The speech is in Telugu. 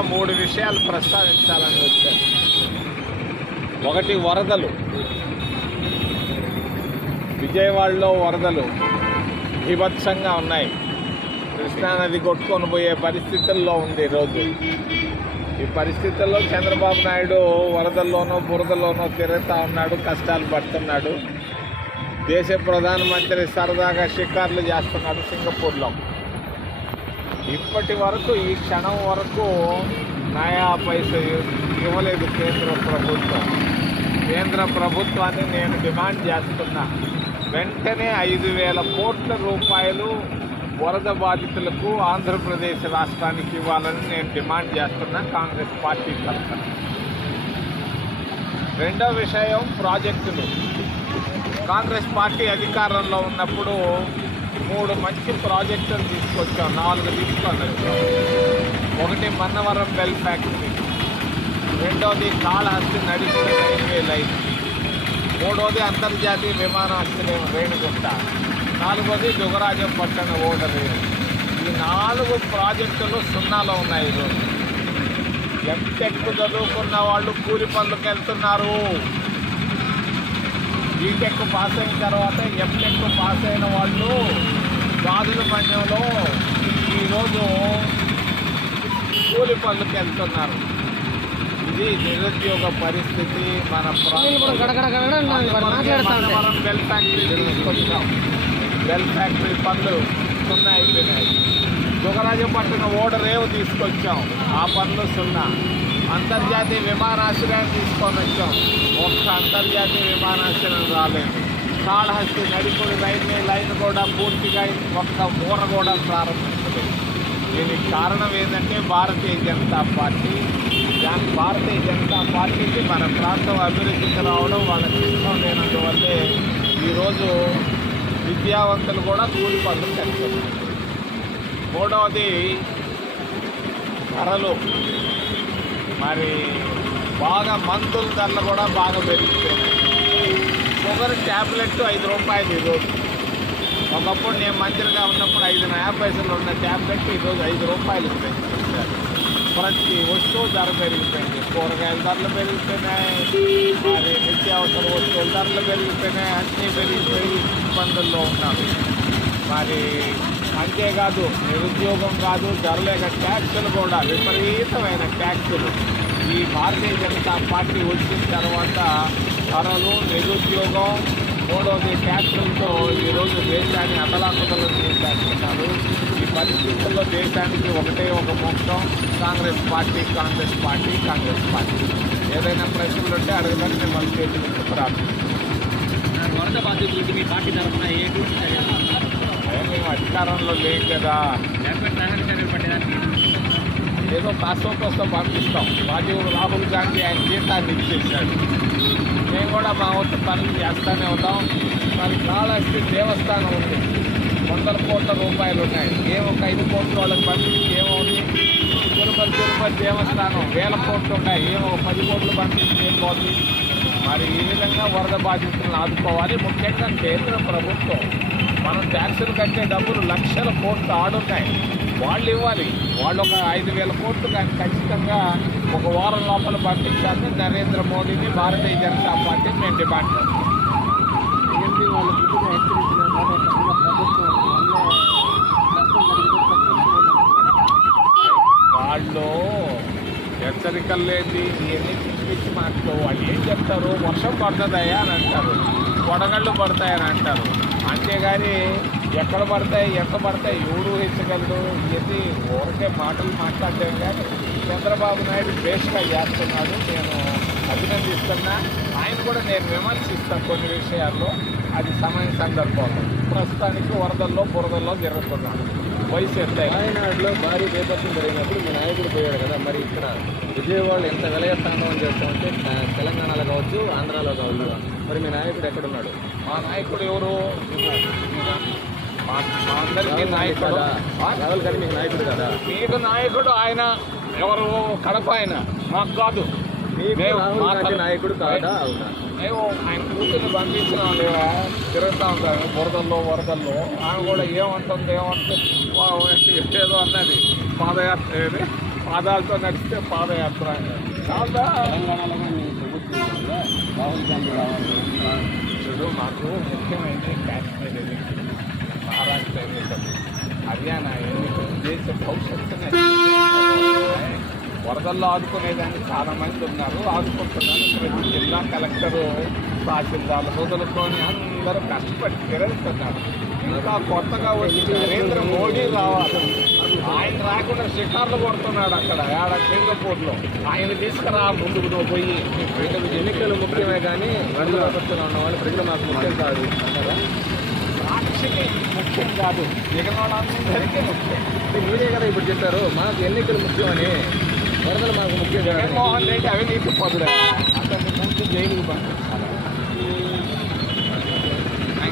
ముఖ్యంగా 3 విషయాలు ప్రస్తావించాలని వచ్చాను. ఒకటి, వరదలు. విజయవాడలో వరదలు బీభత్సంగా ఉన్నాయి. కృష్ణానది కొట్టుకొని పోయే పరిస్థితుల్లో ఉంది ఈరోజు. ఈ పరిస్థితుల్లో చంద్రబాబు నాయుడు వరదల్లోనో బురదలోనో తిరుగుతూ ఉన్నాడు, కష్టాలు పడుతున్నాడు. దేశ ప్రధానమంత్రి సరదాగా షికార్లు చేస్తున్నాడు సింగపూర్లో. ఇప్పటి వరకు, ఈ క్షణం వరకు నయా పైసా ఇవ్వలేదు కేంద్ర ప్రభుత్వం. కేంద్ర ప్రభుత్వాన్ని నేను డిమాండ్ చేస్తున్నా, వెంటనే 5,000 కోట్ల రూపాయలు వరద బాధితులకు ఆంధ్రప్రదేశ్ రాష్ట్రానికి ఇవ్వాలని నేను డిమాండ్ చేస్తున్నా కాంగ్రెస్ పార్టీ తరఫున. రెండో విషయం, ప్రాజెక్టులు. కాంగ్రెస్ పార్టీ అధికారంలో ఉన్నప్పుడు 3 మంచి ప్రాజెక్టులు తీసుకొచ్చాం, 4 తీసుకొని వచ్చాం. ఒకటి మన్నవరం బెల్ ఫ్యాక్టరీ, రెండోది కాళహస్తి నడిచిన రైల్వే లైన్, మూడోది అంతర్జాతీయ విమానాశ్రయం రేణిగుంట, 4వది దుగరాజం పట్టణ ఓడరు. ఈ 4 ప్రాజెక్టులు సున్నాలో ఉన్నాయి. ఈరోజు ఎంటెక్ చదువుకున్న వాళ్ళు కూలి పనులకు వెళ్తున్నారు. బీటెక్ పాస్ అయిన తర్వాత ఎంటెక్ పాస్ అయిన వాళ్ళు గాజుల మండలంలో ఈరోజు కూలి పనులకు వెళ్తున్నారు. ఇది నిరుద్యోగ పరిస్థితి. మన మనం బెల్ ఫ్యాక్టరీ తీసుకొచ్చాం. బెల్ ఫ్యాక్టరీ పనులు సున్నా అయిపోయినాయి. దుగరాజపట్నం ఓడరేవు తీసుకొచ్చాం, ఆ పనులు సున్నా. అంతర్జాతీయ విమానాశ్రయాన్ని తీసుకొని వచ్చాం, ఒక్క అంతర్జాతీయ విమానాశ్రయం రాలేదు. కాళహస్తి నడిపుడి రైల్వే లైన్ కూడా పూర్తిగా ఒక్క మూర కూడా ప్రారంభించలేదు. దీనికి కారణం ఏంటంటే భారతీయ జనతా పార్టీ. భారతీయ జనతా పార్టీకి మన ప్రాంతం అభివృద్ధికి రావడం వాళ్ళకి ఇష్టం లేనందువల్లే ఈరోజు విద్యావంతులు కూడా కూలి పనులు చేస్తున్నారు. మూడవది, ధరలు. మరి బాగా మందుల ధరలు కూడా బాగా పెరిగిపోయినాయి. షుగర్ ట్యాబ్లెట్ 5 రూపాయలు ఈరోజు. ఒకప్పుడు నేను మంత్రిగా ఉన్నప్పుడు 5 నయా పైసలు ఉన్న ట్యాబ్లెట్ ఈరోజు 5 రూపాయలు పెంచారు. ప్రతి వస్తువు ధర పెరిగిపోయింది. కూరగాయల ధరలు పెరిగిపోయినాయి, మరి నిత్యావసర వస్తువుల ధరలు పెరిగిపోయినాయి. అన్నీ పెరిగిపోయి ఇబ్బందుల్లో ఉన్నారు. మరి అంతేకాదు, నిరుద్యోగం కాదు, ధరలేక ట్యాక్సులు కూడా విపరీతమైన ట్యాక్సులు. ఈ భారతీయ జనతా పార్టీ వచ్చిన తర్వాత ధరలు, నిరుద్యోగం, మూడవది ట్యాక్సులతో ఈరోజు దేశాన్ని అతలాకుతలం చేసేస్తున్నారు. ఈ పరిస్థితుల్లో దేశానికి ఒకటే ఒక మోక్షం, Congress party, Congress party, Congress party. ఏదైనా ప్రశ్నలు ఉంటే అడగడానికి మిమ్మల్ని చేతులకు ప్రార్థిస్తున్నాను. వరద బాధితులకి మీ పార్టీ తరఫున మేము అధికారంలో లేం కదా, ఏదో కాస్తో కోస్తో పంపిస్తాం. రాహుల్ గాంధీ ఆయన జీతాన్ని ఇచ్చేసాడు. మేము కూడా మా వంతు పనులు చేస్తూనే ఉన్నాం. మరి కాళహస్తి దేవస్థానం ఉంది, 100 కోట్ల రూపాయలు ఉన్నాయి. ఒక 5 కోట్ల వాళ్ళకి పంపించి ఏమవుతుంది? తిరుపతి దేవస్థానం 1000 కోట్లు ఉన్నాయి, 10 కోట్లు పంపించి ఏం పోతుంది? మరి ఈ విధంగా వరద బాధితులను ఆదుకోవాలి. ముఖ్యంగా కేంద్ర ప్రభుత్వం మనం ట్యాక్సులు కట్టే డబ్బులు లక్షల కోట్లు ఆడున్నాయి, వాళ్ళు ఇవ్వాలి. వాళ్ళు ఒక 5,000 కోట్లు కానీ ఖచ్చితంగా ఒక వారం లోపల పంపించాలని నరేంద్ర మోడీని, భారతీయ జనతా పార్టీని మేము డిమాండ్ చేస్తాం. వాళ్ళు హెచ్చరికలు లేని ఇవన్నీ పిచ్చి మాటలు. వాళ్ళు ఏం చెప్తారు? వర్షం పడుతుందయ్యా అని అంటారు, వడగళ్ళు పడతాయని అంటారు. అంతేగాని ఎక్కడ పడతాయి, ఎంత పడతాయి ఎవరు హెచ్చగలరు? ఇవన్నీ ఊరికే మాటలు మాట్లాడలేము. కానీ చంద్రబాబు నాయుడు బేస్గా చేస్తున్నాడు, నేను అభినందిస్తున్నా. ఆయన కూడా నేను విమర్శిస్తాను కొన్ని విషయాల్లో, అది సమయం సందర్భంలో. ప్రస్తుతానికి వరదల్లో బురదల్లో జరుగుతున్నాడు. వయసు ఎంత? వాయనాడులో భారీ బీభత్సం జరిగినప్పుడు మీ నాయకుడు పోయాడు కదా, మరి ఇక్కడ విజయవాడలో ఎంత విలయస్థానం చేస్తామంటే తెలంగాణలో కావచ్చు, ఆంధ్రాలో కావచ్చు, మరి మీ నాయకుడు ఎక్కడున్నాడు? మా నాయకుడు ఎవరు? మా అందరికీ నాయకుడు. రాహుల్ గాంధీ మీకు నాయకుడు కదా? మీకు నాయకుడు ఆయన ఎవరు? కడప ఆయన, మాకు కాదు. నాయకుడు కాదా? మేము ఆయన కూతుర్ని పంపించినాం లేవా, తిరుగుతూ ఉంటాను బురదల్లో వరదల్లో. ఆమె కూడా ఏమంటుంది ఏదో అన్నది, పాదాలతో నడిస్తే పాదయాత్ర చాలా తెలంగాణలో మీ ప్రభుత్వం ఉందా? రాహుల్ గాంధీ రావాలి. చూడు మాకు ముఖ్యమైనది కాశ్మీర్ ఎన్నికలు, మహారాష్ట్ర ఎన్నికలు, హర్యానా ఎన్నికలు, దేశ భవిష్యత్తుని వరదల్లో ఆదుకునేదానికి చాలా మంది ఉన్నారు, ఆదుకుంటున్నారు. ప్రతి జిల్లా కలెక్టరు, తహసీల్దార్లు మొదలుకొని అందరూ కష్టపడి తిరుగుతున్నారు. ఇంకా కొత్తగా వచ్చి నరేంద్ర మోడీ రావాలి. ఆయన రాకుండా షికార్లు కొడుతున్నాడు అక్కడ సింగపూర్లో. ఆయన తీసుకురా ముందుకు నువ్వు పోయి. ఎన్నికలు ముఖ్యమే కానీ వరద విపత్తులో ఉన్న వాళ్ళు ప్రజలు మాకు ముఖ్యం కాదు అంటారా? సాక్షికి ముఖ్యం కాదు, మిగిలిన వాళ్ళందరికీ ముఖ్యం. మీరే కదా ఇప్పుడు చెప్పారు మాకు ఎన్నికలు ముఖ్యమని, వరదలు మాకు ముఖ్యం కాదు. జగన్మోహన్ రెడ్డి అవినీతి పదుడే, అతన్ని ముందు జైలుకి పంపించాలి.